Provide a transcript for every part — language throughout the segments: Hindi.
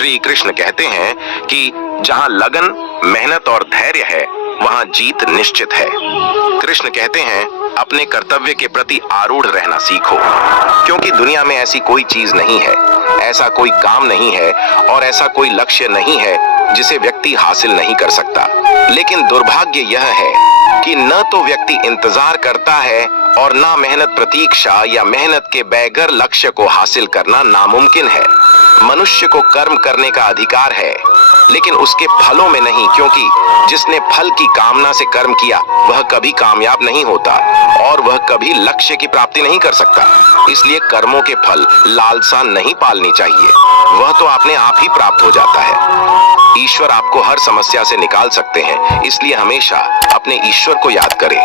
श्री कृष्ण कहते हैं कि जहां लगन, मेहनत और धैर्य है, वहां जीत निश्चित है। कृष्ण कहते हैं, अपने कर्तव्य के प्रति आरूढ़ रहना सीखो, क्योंकि दुनिया में ऐसी कोई चीज नहीं है, ऐसा कोई काम नहीं है और ऐसा कोई लक्ष्य नहीं है जिसे व्यक्ति हासिल नहीं कर सकता। लेकिन दुर्भाग्य यह है कि न तो व्यक्ति इंतजार करता है और ना मेहनत प्रतीक्षा या मेहनत के बगैर लक्ष्य को हासिल करना नामुमकिन है। मनुष्य को कर्म करने का अधिकार है, लेकिन उसके फलों में नहीं, क्योंकि जिसने फल की कामना से कर्म किया वह कभी कामयाब नहीं होता और वह कभी लक्ष्य की प्राप्ति नहीं कर सकता। इसलिए कर्मों के फल लालसा नहीं पालनी चाहिए, वह तो अपने आप ही प्राप्त हो जाता है। ईश्वर आपको हर समस्या से निकाल सकते हैं, इसलिए हमेशा अपने ईश्वर को याद करें।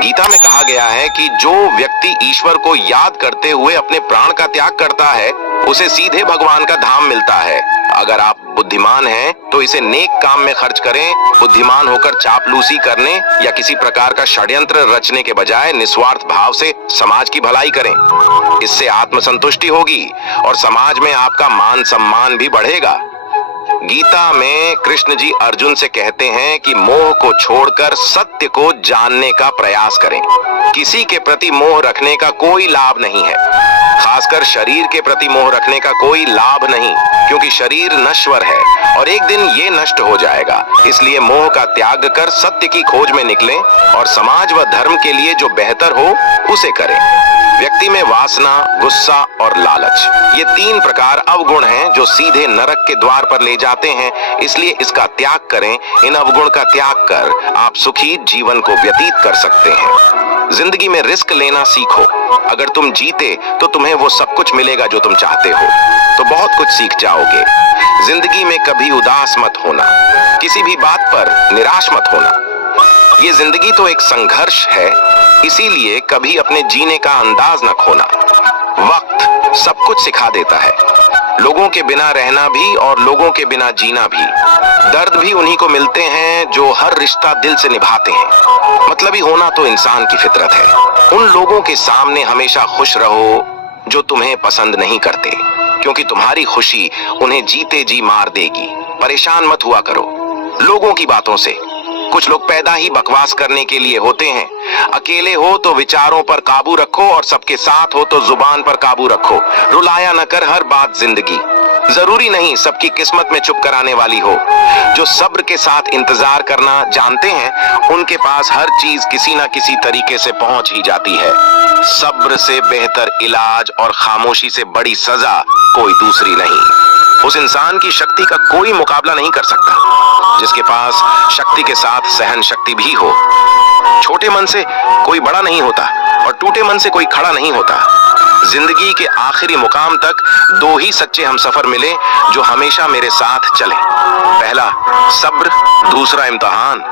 गीता में कहा गया है कि जो व्यक्ति ईश्वर को याद करते हुए अपने प्राण का त्याग करता है, उसे सीधे भगवान का धाम मिलता है। अगर आप बुद्धिमान हैं तो इसे नेक काम में खर्च करें। बुद्धिमान होकर चापलूसी करने या किसी प्रकार का षड्यंत्र रचने के बजाय निस्वार्थ भाव से समाज की भलाई करें। इससे आत्मसंतुष्टि होगी और समाज में आपका मान सम्मान भी बढ़ेगा। गीता में कृष्ण जी अर्जुन से कहते हैं कि मोह को छोड़कर सत्य को जानने का प्रयास करें। किसी के प्रति मोह रखने का कोई लाभ नहीं है, खासकर शरीर के प्रति मोह रखने का कोई लाभ नहीं, क्योंकि शरीर नश्वर है और एक दिन ये नष्ट हो जाएगा। इसलिए मोह का त्याग कर सत्य की खोज में निकलें और समाज व धर्म के लिए जो बेहतर हो उसे करें। व्यक्ति में वासना, गुस्सा और लालच, ये तीन प्रकार अवगुण हैं जो सीधे नरक के द्वार पर ले जाते हैं। इसलिए इसका त्याग करें। इन अवगुण का त्याग कर आप सुखी जीवन को व्यतीत कर सकते हैं। जिंदगी में रिस्क लेना सीखो। अगर तुम जीते तो तुम्हें वो सब कुछ मिलेगा जो तुम चाहते हो, तो बहुत कुछ सीख जाओगे। जिंदगी में कभी उदास मत होना, किसी भी बात पर निराश मत होना। ये जिंदगी तो एक संघर्ष है, इसीलिए कभी अपने जीने का अंदाज न खोना। वक्त सब कुछ सिखा देता है, लोगों के बिना रहना भी और लोगों के बिना जीना भी। दर्द भी उन्हीं को मिलते हैं जो हर रिश्ता दिल से निभाते हैं। मतलबी होना तो इंसान की फितरत है। उन लोगों के सामने हमेशा खुश रहो जो तुम्हें पसंद नहीं करते, क्योंकि तुम्हारी खुशी उन्हें जीते जी मार देगी। परेशान मत हुआ करो लोगों की बातों से। कुछ लोग पैदा ही बकवास करने के लिए होते हैं। अकेले हो तो विचारों पर काबू रखो और सबके साथ हो तो जुबान पर काबू रखो। रुलाया न कर हर बात जिंदगी, जरूरी नहीं सबकी किस्मत में चुप कराने वाली हो। जो सब्र के साथ इंतजार करना जानते हैं, उनके पास हर चीज किसी न किसी तरीके से पहुंच ही जाती है। सब्र से बेहतर इलाज और खामोशी से बड़ी सजा कोई दूसरी नहीं। उस इंसान की शक्ति का कोई मुकाबला नहीं कर सकता जिसके पास शक्ति के साथ सहन शक्ति भी हो। छोटे मन से कोई बड़ा नहीं होता और टूटे मन से कोई खड़ा नहीं होता। जिंदगी के आखिरी मुकाम तक दो ही सच्चे हमसफर मिले जो हमेशा मेरे साथ चले। पहला सब्र, दूसरा इम्तिहान।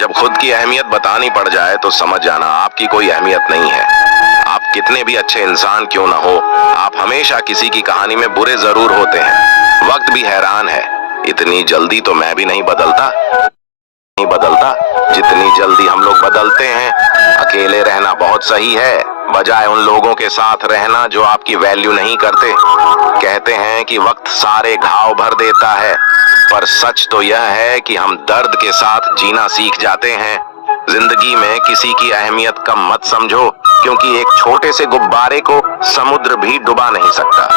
जब खुद की अहमियत बतानी पड़ जाए तो समझ जाना आपकी कोई अहमियत नहीं है। आप कितने भी अच्छे इंसान क्यों ना हो, आप हमेशा किसी की कहानी में बुरे जरूर होते हैं। वक्त भी हैरान है, इतनी जल्दी तो मैं भी नहीं बदलता जितनी जल्दी हम लोग बदलते हैं। अकेले रहना बहुत सही है, बजाय उन लोगों के साथ रहना जो आपकी वैल्यू नहीं करते। कहते हैं कि वक्त सारे घाव भर देता है, पर सच तो यह है कि हम दर्द के साथ जीना सीख जाते हैं। जिंदगी में किसी की अहमियत कम मत समझो, क्योंकि एक छोटे से गुब्बारे को समुद्र भी डुबा नहीं सकता।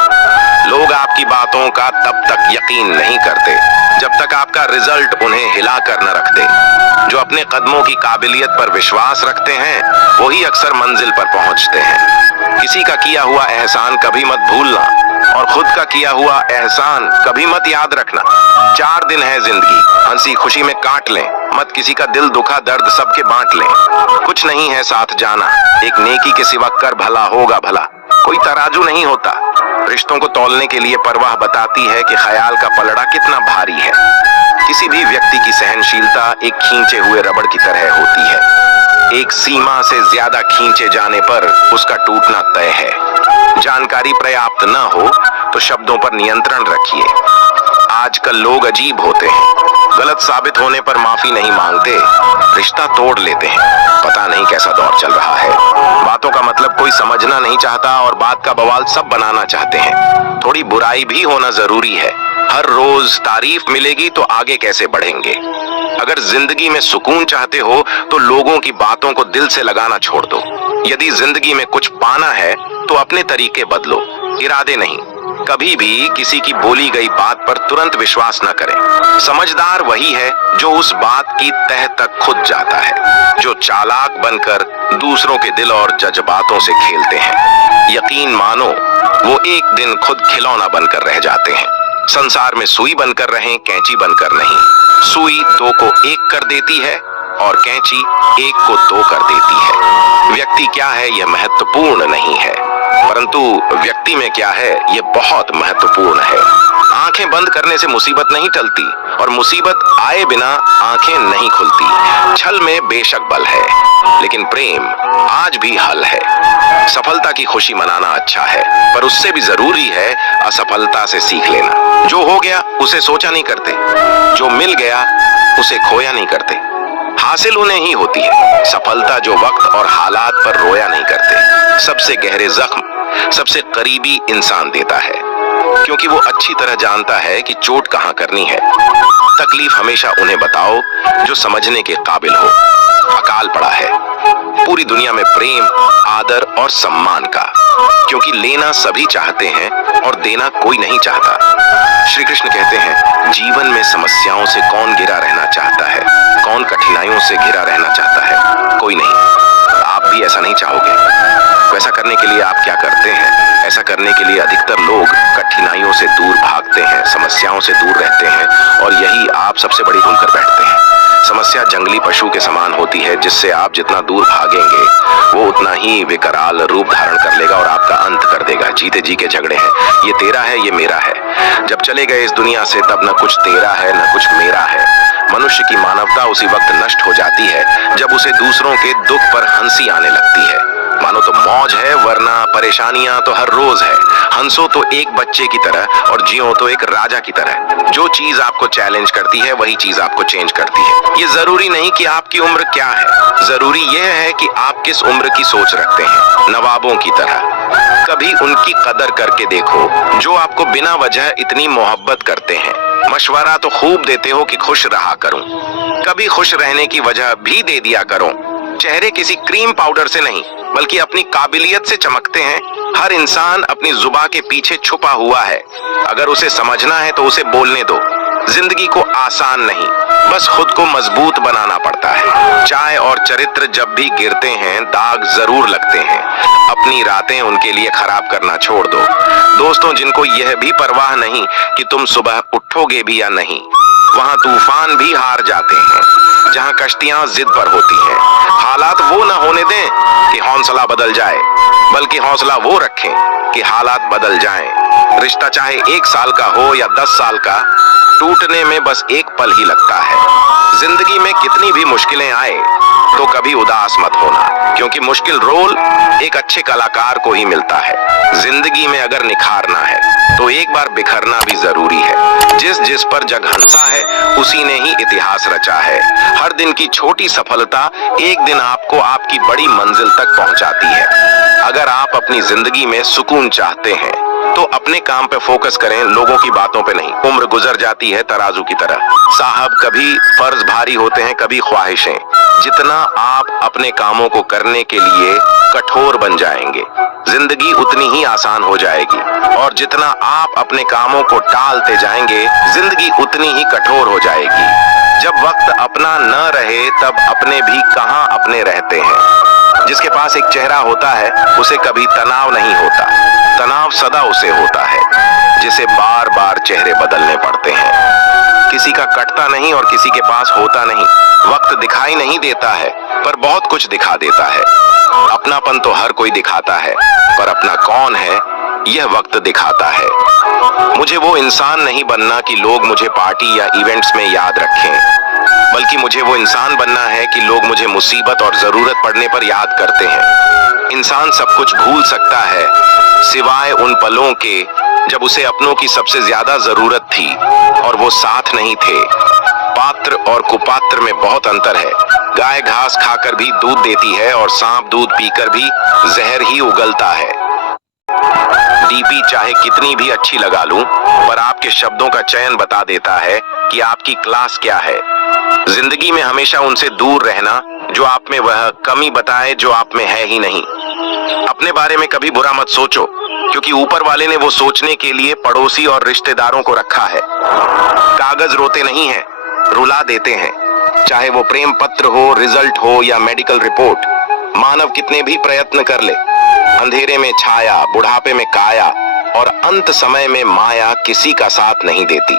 लोग आपकी बातों का तब तक यकीन नहीं करते जब तक आपका रिजल्ट उन्हें हिला कर न रख दे। जो अपने कदमों की काबिलियत पर विश्वास रखते हैं, वही अक्सर मंजिल पर पहुंचते हैं। किसी का किया हुआ एहसान कभी मत भूलना और खुद का किया हुआ एहसान कभी मत याद रखना। 4 दिन है जिंदगी, हंसी खुशी में काट लें। मत किसी का दिल दुखा दर्द सबके बांट लें। कुछ नहीं है साथ जाना, एक नेकी के सिवा कर भला होगा भला। कोई तराजू नहीं होता, रिश्तों को तौलने के लिए परवाह बताती है कि ख्याल का पलड़ा कितना भारी है। किसी भी व्यक्ति की सहनशीलता एक खींचे हुए रबड़ की तरह होती है। एक सीमा से ज्यादा खींचे जाने पर उसका टूटना तय है। जानकारी पर्याप्त न हो तो शब्दों पर नियंत्रण रखिए। आजकल लोग अजीब होते हैं, गलत साबित होने पर माफी नहीं मांगते, रिश्ता तोड़ लेते हैं। पता नहीं कैसा दौर चल रहा है। बातों का मतलब कोई समझना नहीं चाहता और बात का बवाल सब बनाना चाहते हैं। थोड़ी बुराई भी होना जरूरी है, हर रोज तारीफ मिलेगी तो आगे कैसे बढ़ेंगे। अगर जिंदगी में सुकून चाहते हो तो लोगों की बातों को दिल से लगाना छोड़ दो। यदि जिंदगी में कुछ पाना है तो अपने तरीके बदलो, इरादे नहीं। कभी भी किसी की बोली गई बात पर तुरंत विश्वास न करें। समझदार वही है जो उस बात की तह तक खुद जाता है, जो चालाक बनकर दूसरों के दिल और जज्बातों से खेलते हैं। यकीन मानो वो एक दिन खुद खिलौना बनकर रह जाते हैं। संसार में सुई बनकर रहें, कैंची बनकर नहीं। सुई दो को एक कर देती है और कैंची एक को दो कर देती है। व्यक्ति क्या है यह महत्वपूर्ण नहीं है, परंतु व्यक्ति में क्या है यह बहुत महत्वपूर्ण है। आंखें बंद करने से मुसीबत नहीं टलती और मुसीबत आए बिना आंखें नहीं खुलती। छल में बेशक बल है, लेकिन प्रेम आज भी हल है। सफलता की खुशी मनाना अच्छा है, पर उससे भी जरूरी है असफलता से सीख लेना। जो हो गया उसे सोचा नहीं करते, जो मिल गया उसे खोया नहीं करते। हासिल उन्हें ही होती है सफलता जो वक्त और हालात पर रोया नहीं करते। सबसे गहरे जख्म सबसे करीबी इंसान देता है, क्योंकि वो अच्छी तरह जानता है कि चोट कहां करनी है। तकलीफ हमेशा उन्हें बताओ जो समझने के काबिल हो। अकाल पड़ा है पूरी दुनिया में प्रेम, आदर और सम्मान का, क्योंकि लेना सभी चाहते हैं और देना कोई नहीं चाहता। श्री कृष्ण कहते हैं, जीवन में समस्याओं से कौन घिरा रहना चाहता है, कौन कठिनाइयों से घिरा रहना चाहता है? कोई नहीं। आप भी ऐसा नहीं चाहोगे। वैसा करने के लिए आप क्या करते हैं? ऐसा करने के लिए अधिकतर लोग कठिनाइयों से दूर भागते हैं, समस्याओं से दूर रहते हैं, और यही आप सबसे बड़ी भूल कर बैठते हैं। समस्या जंगली पशु के समान होती है, जिससे आप जितना दूर भागेंगे वो उतना ही विकराल रूप धारण कर लेगा और आपका अंत कर देगा। जीते जी के झगड़े हैं, ये तेरा है, ये मेरा है। जब चले गए इस दुनिया से तब न कुछ तेरा है न कुछ मेरा है। मनुष्य की मानवता उसी वक्त नष्ट हो जाती है जब उसे दूसरों के दुख पर हंसी आने लगती है। मानो तो मौज है, वरना परेशानियां तो हर रोज है। हंसो तो एक बच्चे की तरह और जियो तो एक राजा की तरह। जो चीज आपको चैलेंज करती है वही चीज आपको चेंज करती है। ये जरूरी नहीं कि आपकी उम्र क्या है, जरूरी यह है कि आप किस उम्र की सोच रखते हैं। नवाबों की तरह कभी उनकी कदर करके देखो जो आपको बिना वजह इतनी मोहब्बत करते हैं। मशवरा तो खूब देते हो कि खुश रहा करूं, कभी खुश रहने की वजह भी दे दिया करो। चेहरे किसी क्रीम पाउडर से नहीं बल्कि अपनी काबिलियत से चमकते हैं। हर इंसान अपनी जुबान के पीछे छुपा हुआ है, अगर उसे समझना है तो उसे बोलने दो। जिंदगी को आसान नहीं, बस खुद को मजबूत बनाना पड़ता है। चाय और चरित्र जब भी गिरते हैं दाग जरूर लगते हैं। अपनी रातें उनके लिए खराब करना छोड़ दो। दोस्तों जिनको यह भी परवाह नहीं कि तुम सुबह उठोगे भी या नहीं, वहां तूफान भी हार जाते हैं। जहां कश्तियां जिद पर होती हैं, हालात वो न होने दें कि हौसला बदल जाए, बल्कि हौसला वो रखें कि हालात बदल जाएं। रिश्ता चाहे 1 साल का हो या 10 साल का, टूटने में बस एक पल ही लगता है। जिंदगी में कितनी भी मुश्किलें आए तो कभी उदास मत होना, क्योंकि मुश्किल रोल एक अच्छे कलाकार को ही मिलता है। जिंदगी में अगर निखारना है तो एक बार बिखरना भी जरूरी है। जिस पर जग हंसा है उसी ने ही इतिहास रचा है। हर दिन की छोटी सफलता एक दिन आपको आपकी बड़ी मंजिल तक पहुंचाती है। अगर आप अपनी जिंदगी में सुकून चाहते हैं तो अपने काम पे फोकस करें, लोगों की बातों पे नहीं। उम्र गुजर जाती है तराजू की तरह साहब, कभी फर्ज भारी होते हैं, कभी ख्वाहिशें। जितना आप अपने कामों को करने के लिए कठोर बन जाएंगे, जिंदगी उतनी ही आसान हो जाएगी, और जितना आप अपने कामों को टालते जाएंगे, जिंदगी उतनी ही कठोर हो जाएगी। जब वक्त अपना न रहे तब अपने भी कहां अपने रहते हैं। जिसके पास एक चेहरा होता है उसे कभी तनाव नहीं होता, तनाव सदा उसे होता है जिसे बार बार चेहरे बदलने पड़ते हैं। किसी का कटता नहीं और किसी के पास होता नहीं। वक्त दिखाई नहीं देता है पर बहुत कुछ दिखा देता है। अपनापन तो हर कोई दिखाता है, पर अपना कौन है यह वक्त दिखाता है। मुझे वो इंसान नहीं बनना कि लोग मुझे पार्टी या इवेंट्स में याद रखें, बल्कि मुझे वो इंसान बनना है कि लोग मुझे मुसीबत और जरूरत पड़ने पर याद करते हैं। इंसान सब कुछ भूल सकता है सिवाय उन पलों के जब उसे अपनों की सबसे ज्यादा जरूरत थी और वो साथ नहीं थे। पात्र और कुपात्र में बहुत अंतर है। गाय घास खाकर भी दूध देती है और सांप दूध पीकर भी जहर ही उगलता है। डीपी चाहे कितनी भी अच्छी लगा लूं, पर आपके आपके शब्दों का चयन बता देता है कि आपकी क्लास क्या है। जिंदगी में हमेशा उनसे दूर रहना जो आप में वह कमी बताए जो आप में है ही नहीं। अपने बारे में कभी बुरा मत सोचो, क्योंकि ऊपर वाले ने वो सोचने के लिए पड़ोसी और रिश्तेदारों को रखा है। कागज रोते नहीं हैं, रुला देते हैं। चाहे वो प्रेम पत्र हो, रिजल्ट हो या मेडिकल रिपोर्ट, मानव कितने भी प्रयत्न कर ले, अंधेरे में छाया, बुढ़ापे में काया और अंत समय में माया किसी का साथ नहीं देती।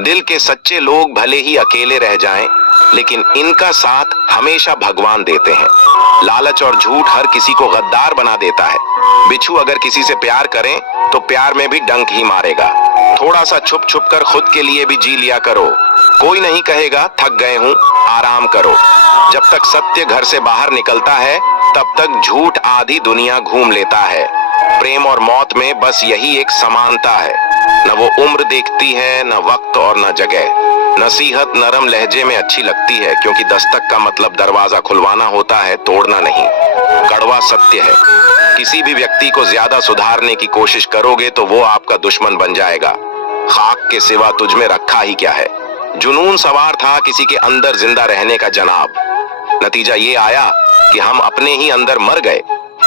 दिल के सच्चे लोग भले ही अकेले रह जाएं, लेकिन इनका साथ हमेशा भगवान देते हैं। लालच और झूठ हर किसी को गद्दार बना देता है। बिच्छू अगर किसी से प्यार करें तो प्यार में भी डंक ही मारेगा। थोड़ा सा छुप छुप कर खुद के लिए भी जी लिया करो। कोई नहीं कहेगा थक गए हूं, आराम करो। जब तक सत्य घर से बाहर निकलता है तब तक झूठ आधी दुनिया घूम लेता है। प्रेम और मौत में बस यही एक समानता है, न वो उम्र देखती है, न वक्त और न जगह। नसीहत नरम लहजे में अच्छी लगती है, क्योंकि दस्तक का मतलब दरवाजा खुलवाना होता है, तोड़ना नहीं। कड़वा सत्य है, किसी भी व्यक्ति को ज्यादा सुधारने की कोशिश करोगे तो वो आपका दुश्मन बन जाएगा। खाक के सिवा तुझ में रखा ही क्या है। जुनून सवार था किसी के अंदर जिंदा रहने का जनाब। नतीजा ये आया कि हम अपने ही अंदर मर गए।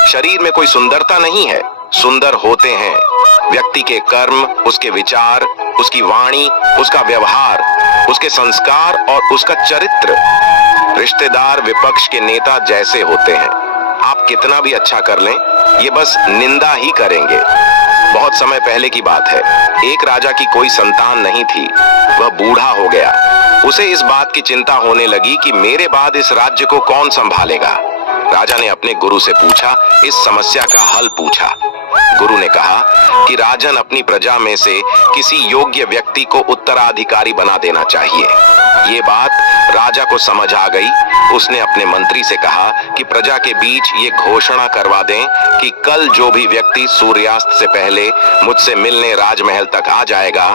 शरीर में कोई सुंदरता नहीं है, सुंदर होते हैं व्यक्ति के कर्म, उसके विचार, उसकी वाणी, उसका व्यवहार, उसके संस्कार और उसका चरित्र। रिश्तेदार विपक्ष के नेता जैसे होते हैं, आप कितना भी अच्छा कर लें, ये बस निंदा ही करेंगे। बहुत समय पहले की बात है, एक राजा की कोई संतान नहीं थी। वह बूढ़ा हो गया। उसे इस बात की चिंता होने लगी कि मेरे बाद इस राज्य को कौन संभालेगा। राजा ने अपने गुरु से पूछा, इस समस्या का हल पूछा। गुरु ने कहा कि राजन अपनी प्रजा में से किसी योग्य व्यक्ति को उत्तराधिकारी बना देना चाहिए। ये बात राजा को समझ आ गई। उसने अपने मंत्री से कहा कि प्रजा के बीच ये घोषणा करवा दें कि कल जो भी व्यक्ति सूर्यास्त से पहले मुझसे मिलने राजमहल तक आ जाएगा,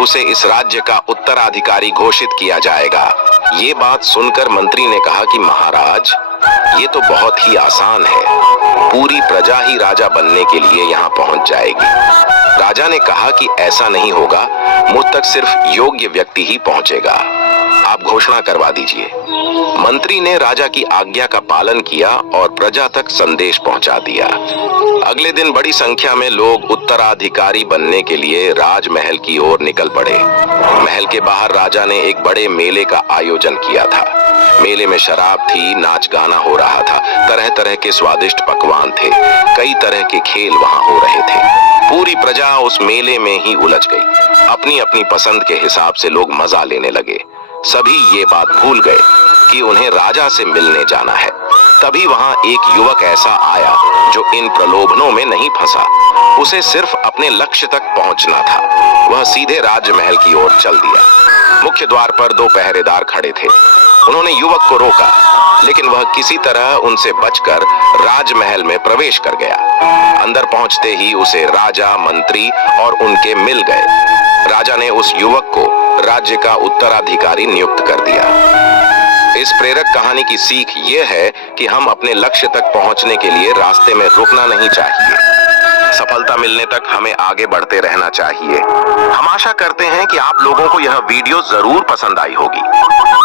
उसे इस राज्य का उत्तराधिकारी घोषित किया जाएगा। ये बात सुनकर मंत्री ने कहा कि महाराज, ये तो बहुत ही आसान है, पूरी प्रजा ही राजा बनने के लिए यहाँ पहुंच जाएगी। राजा ने कहा कि ऐसा नहीं होगा, मुझ तक सिर्फ योग्य व्यक्ति ही पहुंचेगा। आप घोषणा करवा दीजिए। मंत्री ने राजा की आज्ञा का पालन किया और प्रजा तक संदेश पहुंचा दिया। अगले दिन बड़ी संख्या में लोग उत्तराधिकारी बनने के लिए राजमहल की ओर निकल पड़े। महल के बाहर राजा ने एक बड़े मेले का आयोजन किया था। मेले में शराब थी, नाच गाना हो रहा था, तरह तरह के स्वादिष्ट पकवान थे, कई तरह के खेल वहां हो रहे थे। पूरी प्रजा उस मेले में ही उलझ गई। अपनी अपनी पसंद के हिसाब से लोग मजा लेने लगे। सभी ये बात भूल गए कि उन्हें राजा से मिलने जाना है। तभी वहां एक युवक ऐसा आया जो इन प्रलोभनों में नहीं फंसा। उसे सिर्फ अपने लक्ष्य तक पहुंचना था। वह सीधे राजमहल की ओर चल दिया। मुख्य द्वार पर दो पहरेदार खड़े थे। उन्होंने युवक को रोका, लेकिन वह किसी तरह उनसे बचकर राजमहल में प्रवेश कर गया। अंदर पहुंचते ही उसे राजा, मंत्री और उनके मिल गए। राजा ने उस युवक को राज्य का उत्तराधिकारी नियुक्त कर दिया। इस प्रेरक कहानी की सीख ये है कि हम अपने लक्ष्य तक पहुंचने के लिए रास्ते में रुकना नहीं चाहिए। सफलता मिलने तक हमें आगे बढ़ते रहना चाहिए। हम आशा करते हैं कि आप लोगों को यह वीडियो जरूर पसंद आई होगी।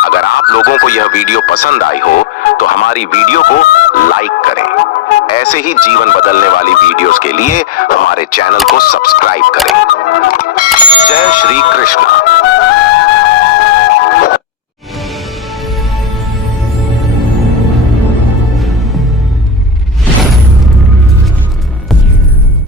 अगर आप लोगों को यह वीडियो पसंद आई हो तो हमारी वीडियो को लाइक करें। ऐसे ही जीवन बदलने वाली वीडियोस के लिए हमारे चैनल को सब्सक्राइब करें। जय श्री कृष्ण।